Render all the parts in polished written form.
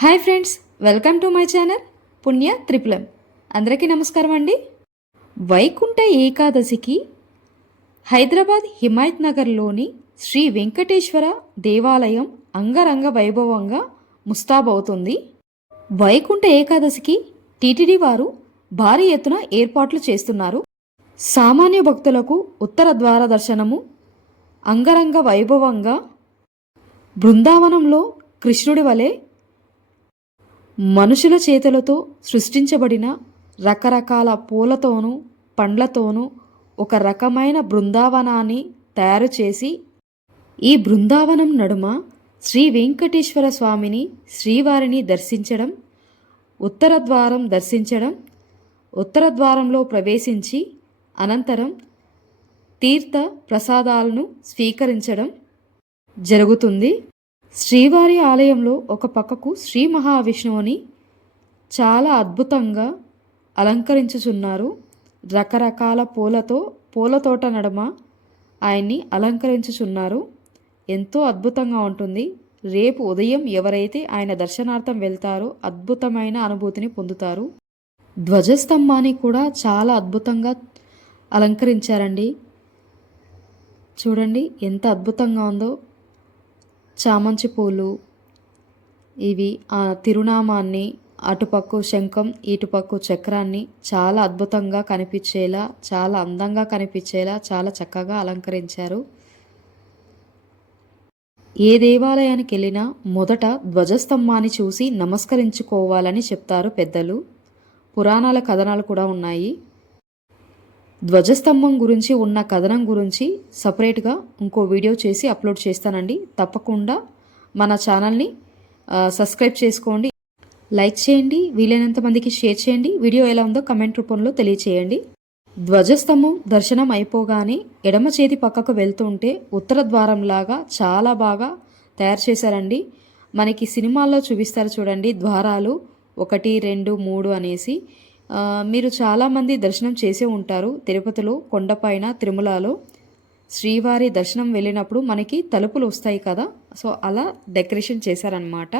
Hi friends, welcome to my channel పుణ్య త్రిపులం. అందరికీ నమస్కారం అండి. వైకుంఠ ఏకాదశికి హైదరాబాద్ హిమాయత్ నగర్లోని శ్రీ వెంకటేశ్వర దేవాలయం అంగరంగ వైభవంగా ముస్తాబవుతుంది. వైకుంఠ ఏకాదశికి టీటీడీ వారు భారీ ఎత్తున ఏర్పాట్లు చేస్తున్నారు. సామాన్య భక్తులకు ఉత్తర ద్వార దర్శనము అంగరంగ వైభవంగా బృందావనంలో కృష్ణుడి వలె మనుషుల చేతులతో సృష్టించబడిన రకరకాల పూలతోనూ పండ్లతోనూ ఒక రకమైన బృందావనాన్ని తయారు చేసి ఈ బృందావనం నడుమ శ్రీ వెంకటేశ్వర స్వామిని శ్రీవారిని దర్శించడం, ఉత్తర ద్వారం దర్శించడం, ఉత్తర ద్వారంలో ప్రవేశించి అనంతరం తీర్థ ప్రసాదాలను స్వీకరించడం జరుగుతుంది. శ్రీవారి ఆలయంలో ఒక పక్కకు శ్రీ మహావిష్ణువుని చాలా అద్భుతంగా అలంకరించుచున్నారు. రకరకాల పూలతోట నడుమ ఆయన్ని అలంకరించుచున్నారు. ఎంతో అద్భుతంగా ఉంటుంది. రేపు ఉదయం ఎవరైతే ఆయన దర్శనార్థం వెళ్తారో అద్భుతమైన అనుభూతిని పొందుతారు. ధ్వజస్తంభాన్ని కూడా చాలా అద్భుతంగా అలంకరించారండి. చూడండి ఎంత అద్భుతంగా ఉందో. చామంతి పూలు ఇవి ఆ తిరునామాన్ని, అటుపక్కు శంఖం ఇటుపక్కు చక్రాన్ని చాలా అద్భుతంగా కనిపించేలా, చాలా అందంగా కనిపించేలా చాలా చక్కగా అలంకరించారు. ఏ దేవాలయానికి వెళ్ళినా మొదట ధ్వజస్తంభాన్ని చూసి నమస్కరించుకోవాలని చెప్తారు పెద్దలు. పురాణాల కథనాలు కూడా ఉన్నాయి. ధ్వజస్తంభం గురించి ఉన్న కథనం గురించి సపరేట్గా ఇంకో వీడియో చేసి అప్లోడ్ చేస్తానండి. తప్పకుండా మన ఛానల్ని సబ్స్క్రైబ్ చేసుకోండి, లైక్ చేయండి, వీలైనంత మందికి షేర్ చేయండి. వీడియో ఎలా ఉందో కమెంట్ రూపంలో తెలియచేయండి. ధ్వజస్తంభం దర్శనం అయిపోగానే ఎడమ చేతి పక్కకు వెళ్తుంటే ఉత్తర ద్వారంలాగా చాలా బాగా తయారు చేశారండి. మనకి సినిమాల్లో చూపిస్తారు చూడండి, ద్వారాలు 1, 2, 3 అనేసి. మీరు చాలామంది దర్శనం చేసే ఉంటారు. తిరుపతిలో కొండపైన తిరుమలలో శ్రీవారి దర్శనం వెళ్ళినప్పుడు మనకి తలుపులు వస్తాయి కదా, సో అలా డెకరేషన్ చేశారనమాట.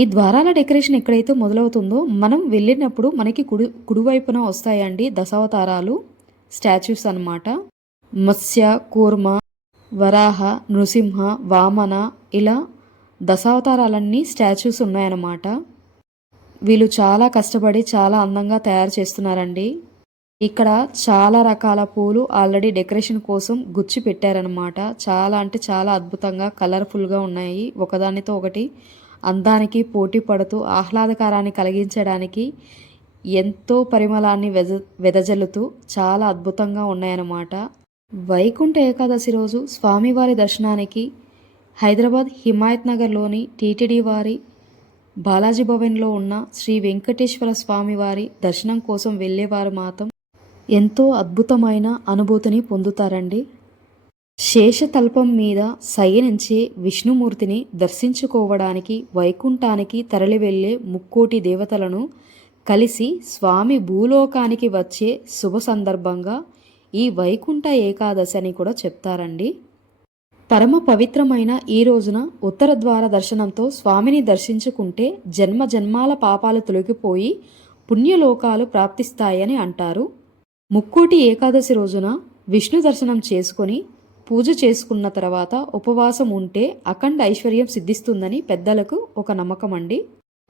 ఈ ద్వారాల డెకరేషన్ ఎక్కడైతే మొదలవుతుందో మనం వెళ్ళినప్పుడు మనకి కుడివైపున వస్తాయండి దశావతారాలు స్టాచ్యూస్ అన్నమాట. మత్స్య, కూర్మ, వరాహ, నృసింహ, వామన ఇలా దశావతారాలన్నీ స్టాచ్యూస్ ఉన్నాయన్నమాట. వీళ్ళు చాలా కష్టపడి చాలా అందంగా తయారు చేస్తున్నారండి. ఇక్కడ చాలా రకాల పూలు ఆల్రెడీ డెకరేషన్ కోసం గుచ్చి పెట్టారనమాట. చాలా అంటే చాలా అద్భుతంగా కలర్ఫుల్గా ఉన్నాయి. ఒకదానితో ఒకటి అందానికి పోటీ పడుతూ ఆహ్లాదకరాన్ని కలిగించడానికి ఎంతో పరిమళాన్ని వెదజల్లుతూ చాలా అద్భుతంగా ఉన్నాయన్నమాట. వైకుంఠ ఏకాదశి రోజు స్వామివారి దర్శనానికి హైదరాబాద్ హిమాయత్ నగర్లోని టీటీడీ వారి బాలాజీ భవన్లో ఉన్న శ్రీ వెంకటేశ్వర స్వామి వారి దర్శనం కోసం వెళ్ళేవారు మాత్రం ఎంతో అద్భుతమైన అనుభూతిని పొందుతారండి. శేషతల్పం మీద శయనించే విష్ణుమూర్తిని దర్శించుకోవడానికి వైకుంఠానికి తరలి వెళ్ళే ముక్కోటి దేవతలను కలిసి స్వామి భూలోకానికి వచ్చే శుభ సందర్భంగా ఈ వైకుంఠ ఏకాదశి అని కూడా చెప్తారండి. పరమ పవిత్రమైన ఈ రోజున ఉత్తర ద్వార దర్శనంతో స్వామిని దర్శించుకుంటే జన్మ జన్మాల పాపాలు తొలగిపోయి పుణ్యలోకాలు ప్రాప్తిస్తాయని అంటారు. ముక్కోటి ఏకాదశి రోజున విష్ణు దర్శనం చేసుకొని పూజ చేసుకున్న తర్వాత ఉపవాసం ఉంటే అఖండ ఐశ్వర్యం సిద్ధిస్తుందని పెద్దలకు ఒక నమ్మకం అండి.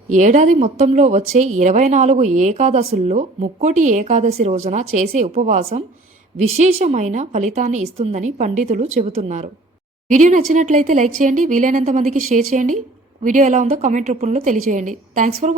ఏడాది మొత్తంలో వచ్చే 24 ఏకాదశుల్లో ముక్కోటి ఏకాదశి రోజున చేసే ఉపవాసం విశేషమైన ఫలితాన్ని ఇస్తుందని పండితులు చెబుతున్నారు. వీడియో నచ్చినట్లయితే లైక్ చేయండి, వీలైనంత మందికి షేర్ చేయండి. వీడియో ఎలా ఉందో కామెంట్ రూపంలో తెలియజేయండి. Thanks for